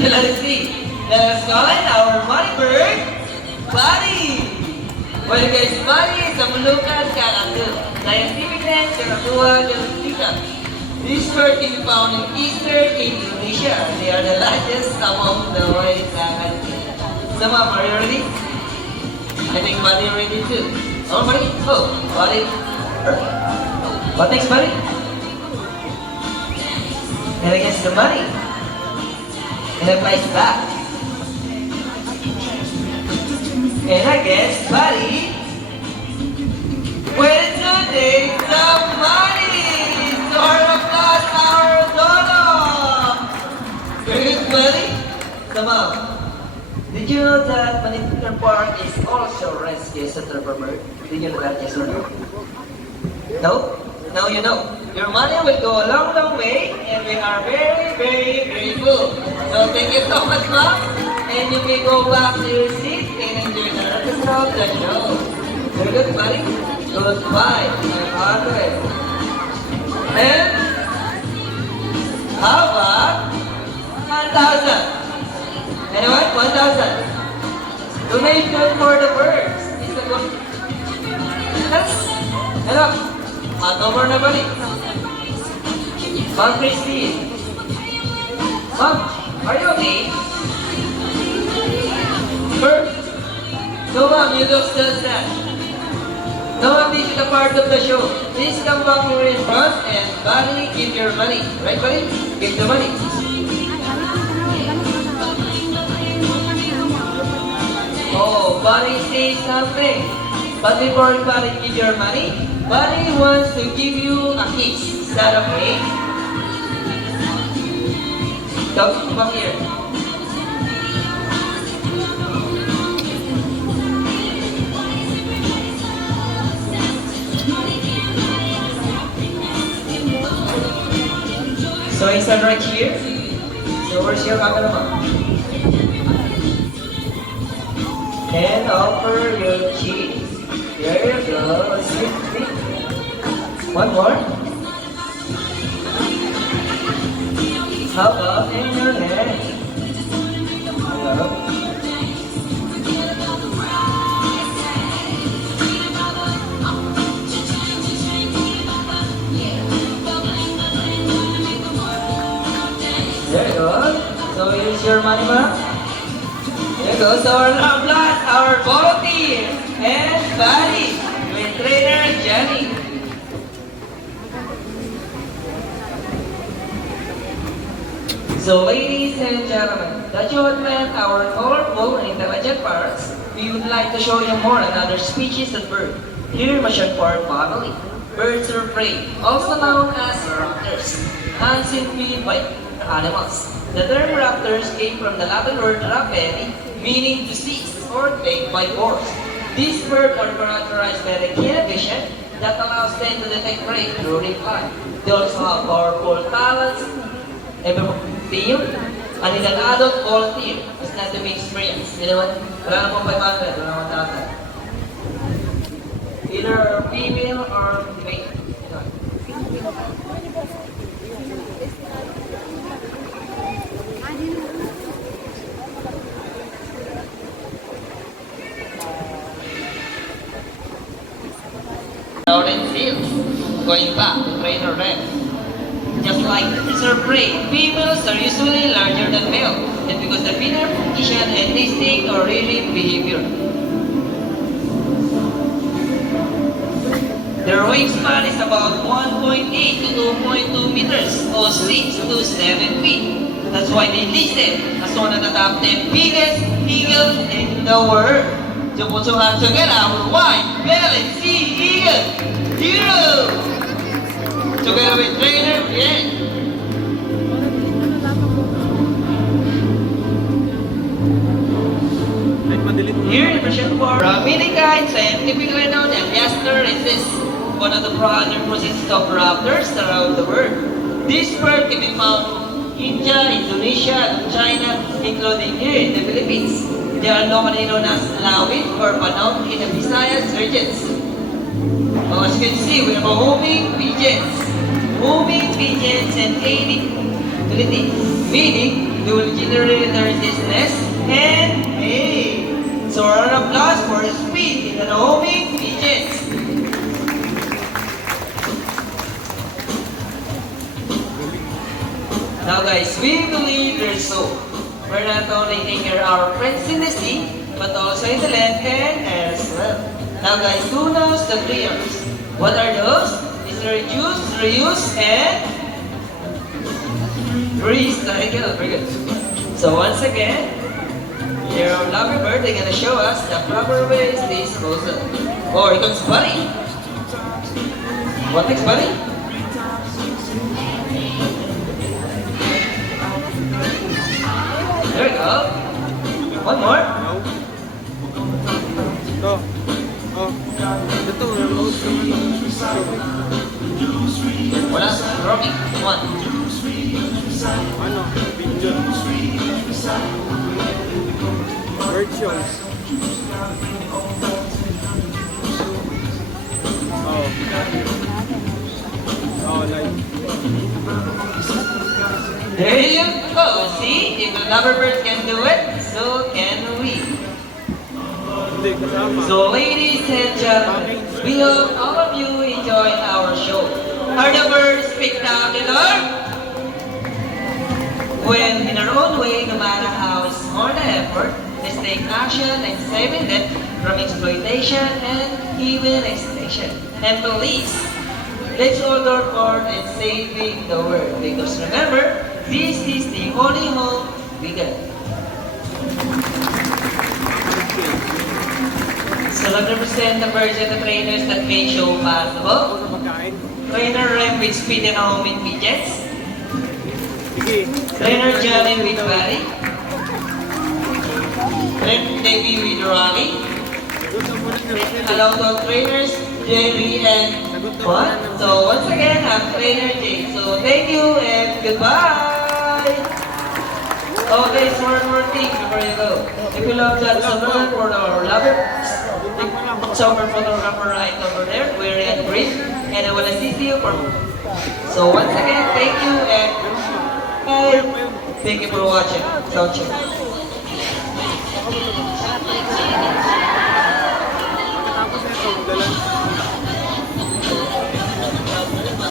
Let's see. Let's call it our money bird, Buddy. Well guys, Buddy is a Moluccan cockatoo. Scientific name, Kakatua galactica. This bird can be found in eastern Indonesia. They are the largest among the white cockatoos. Some of are you ready? I think Buddy ready too. Oh, Buddy? Oh, Buddy. What next, Buddy? And against the money. And I place back. And I guess, Buddy, where to take the money? Sort of not our dollar. Very good, Buddy. Come on. Did you know that Manipur Park is also rescue center for bird? Did you know that, yes or no? No? Now you know. Your money will go a long, long way, and we are very, very grateful. So thank you so much, Mom. And you may go back to your seat and enjoy the rest of the show. Very good, buddy. Goodbye. I'm Andre. And how about 1,000? Anyone? 1,000. Donation for the birds. Is the good? Yes. Hello. October na balik. Ma'am Christine. Ma'am, are you okay? Sir? No ma'am, you look still sad. No ma'am, this is a part of the show. Please come back here in front and Buddy, give your money. Right, Buddy? Give the money. Oh, Buddy say something. But before Buddy give your money, Buddy wants to give you a kiss. Is that okay? Come here. So I stand right here. So where's your camera? And offer your cheese. There you go. Sweet, sweet. One more. How about in your head? Hello. There you go. So here's your money, ma'am. There you go. So our love blast, our volunteer, and Buddy with trainer Jenny. So ladies and gentlemen, that you have met our colorful and intelligent parrots, we would like to show you more on other species of bird. Here, Mission Park family. Birds are prey, also known as raptors, unseen feeding by animals. The term raptors came from the Latin word rapere, meaning to seize or take by force. These birds are characterized by the keen vision that allows them to detect prey through reply. They also have powerful talents team, and in an adult volunteer, it's not to be experienced. Wala na pong 500, wala na 1,000. Either female or male. Orange seals, going back to trainer red. Just like birds are prey, females are usually larger than male, and because the female function and tasting or rearing behavior. Their wingspan is about 1.8 to 2.2 meters or 6 to 7 feet. That's why they listed as one of the top 10 biggest eagles in the world. So put your hands together, our white-bellied sea eagle, Hero! Together with trainer, yeah. Here in Mission Park, Raminica is scientifically known as Gasterensis, one of the broader processes of raptors around the world. This bird can be found in India, Indonesia, and China, including here in the Philippines. They are locally known as lawit or panong in the Visayas regions. As you can see, we have homing pigeons and 80 utility, meaning they will generate the resistance and hey. So round of applause for speed in the homing pigeons. Now guys, we believe there's so. We're not only taking care of our friends in the sea, but also in the land and air as well. Now guys, who knows the 3 R's? What are those? Is reduce, reuse, and recycle. Very good. So once again, here on Lovely Bird, they're gonna show us the proper ways they dispose of. Oh, here comes Buddy. What next, Buddy? There we go. One more. Ito. Oh. Ito, remote naman. Wala. Robbie, come on. Ano? Video. Virtual. Oh. Oh, like. There you go. See, if the Loverbird can do it, so can we. Hindi, kasama. So, ladies and gentlemen, we hope all of you enjoy our show. Are the birds spectacular? When in our own way, no matter how small the effort, let's take action and saving them from exploitation and even extinction. And please, let's all work hard in saving the world. Because remember, this is the only home we got. So let's represent the birds and the trainers that made show possible. Ano magkain? Trainer Rem with speed and homing pigeons. Sige. Trainer Johnny with Barry. Trainer Debbie with Rocky. Hello to all trainers, Jerry and Juan. So once again, I'm Trainer Jay. So thank you and goodbye. Okay, so one more thing before you go. If you love that summer for our lovers, summer photographer right over there, wearing green, and I will assist you for more. So once again, thank you and bye. Thank you for watching. Ciao, ciao. Pagkatapos nito, maglalan.